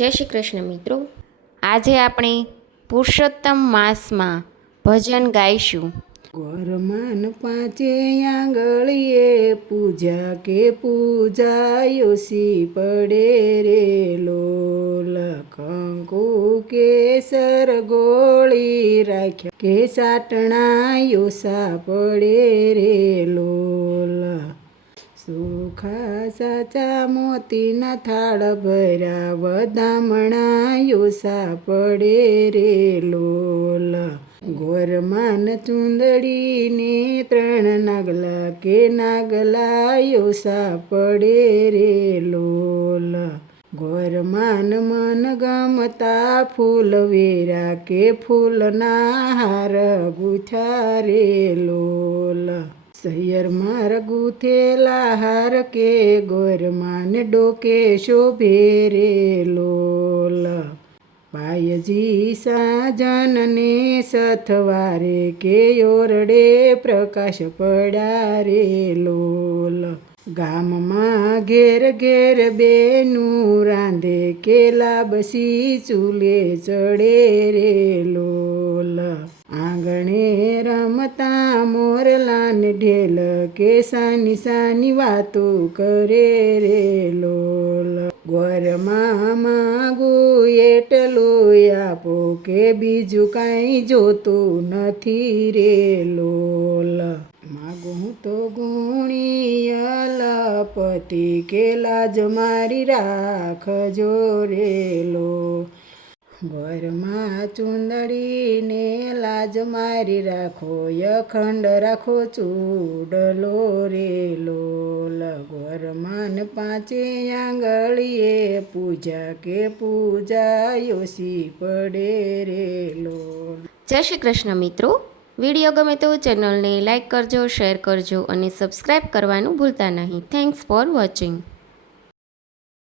જય શ્રી કૃષ્ણ મિત્રો, આજે આપણે પુરુષોત્તમ માસમાં ભજન ગાઈશું। ગોરમાન પાંચે આંગળીએ પૂજા કે પૂજાયો સી પડે રે લોલ। કંકુ કેસર ગોળી રાખ્યા કે સાટણાયો સા પડે રે લોલ। સુખા સાચા મોતીના થાળ ભર્યા વધામણા યોસા પડે રે લોલ। ગોરમાન ચૂંદડીને 3 નાગલા કે નાગલા યોસા પડે રે લોલ। ગોરમાન મન ગમતા ફૂલ વેરા કે ફૂલના હાર ગુથ્યા રે લોલ। સૈયર માર ગુથેલા હાર કે ગોરમાન ડોકે શોભે રે લોલ। પાયજી સાજનને સથવારે કે ઓરડે પ્રકાશ પડ્યા રે લોલ। ગામમાં ઘેર ઘેર બેનું રાંધે કે લાબસી ચૂલે ચડે રે લોલ। આંગણે રમતા મોરલાન ઢેલ કે સાની સાની વાતો કરે રે લોલ। ગોરમા માગું એટલું આપો કે બીજું કાંઈ જોતું નથી રે લોલ। માગું તો ગુણિયલપતિ કે લાજ મારી રાખજો રે લોલ। ગોરમા ચૂંદડીને લાજ મારી રાખો અખંડ રાખો ચૂડલો રે લોલ। ગોરમાન પાંચે આંગળીએ પૂજા કે પૂજાયો સી પડે રે લોલ। જય શ્રી કૃષ્ણ મિત્રો, વિડીયો ગમે તો ચેનલને લાઈક કરજો, શેર કરજો અને સબસ્ક્રાઈબ કરવાનું ભૂલતા નહીં। Thanks for watching.